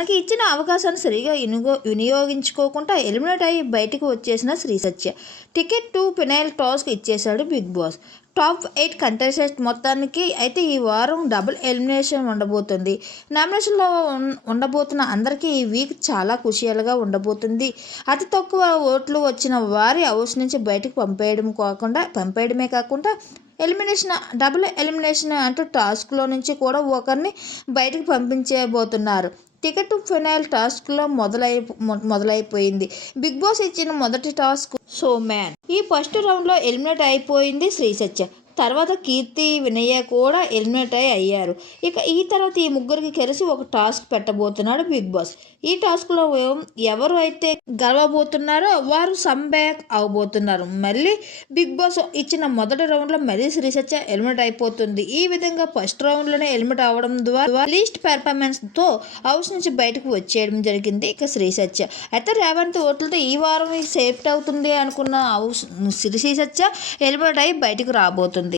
తనకి ఇచ్చిన అవకాశాన్ని సరిగా వినియో వినియోగించుకోకుండా ఎలిమినేట్ అయ్యి బయటకు వచ్చేసిన Sri Satya. Ticket to finale task ఇచ్చేశాడు Bigg Boss. Top eight contestant మొత్తానికి అయితే ఈ వారం డబుల్ ఎలిమినేషన్ ఉండబోతుంది. నామినేషన్లో ఉండబోతున్న అందరికీ ఈ వీక్ చాలా కుషియాలుగా ఉండబోతుంది. అతి తక్కువ ఓట్లు వచ్చిన వారి హౌస్ నుంచి బయటకు పంపేయడం కాకుండా పంపేయడమే కాకుండా ఎలిమినేషన్ డబుల్ ఎలిమినేషన్ అంటూ టాస్క్లో నుంచి కూడా ఒకరిని బయటకు పంపించబోతున్నారు. టికెట్ ఫినైల్ టాస్క్లో మొదలై మొ- మొదలైపోయింది. బిగ్ బాస్ ఇచ్చిన మొదటి టాస్క్ సో మ్యాన్ ఈ ఫస్ట్ రౌండ్లో ఎలిమినేట్ అయిపోయింది శ్రీ సత్య తర్వాత కీర్తి వినయ్య కూడా ఎలిమినేట్ అయి అయ్యారు. ఇక ఈ తర్వాత ఈ ముగ్గురికి కలిసి ఒక టాస్క్ పెట్టబోతున్నాడు బిగ్ బాస్. ఈ టాస్క్లో ఎవరు అయితే గెలవబోతున్నారో వారు సమ్బ్యాక్ అవబోతున్నారు. మళ్ళీ బిగ్ బాస్ ఇచ్చిన మొదటి రౌండ్లో మళ్ళీ శ్రీ సత్య ఎలిమినేట్ అయిపోతుంది. ఈ విధంగా ఫస్ట్ రౌండ్లోనే ఎలిమినేట్ అవ్వడం ద్వారా లీస్ట్ పెర్ఫార్మెన్స్తో హౌస్ నుంచి బయటకు వచ్చేయడం జరిగింది. ఇక శ్రీ సత్య అయితే రేవంత్ ఓట్లతో ఈ వారం సేఫ్ట్ అవుతుంది అనుకున్న హౌస్ శ్రీ సత్య ఎలిమినేట్ అయి బయటకు రాబోతుంది.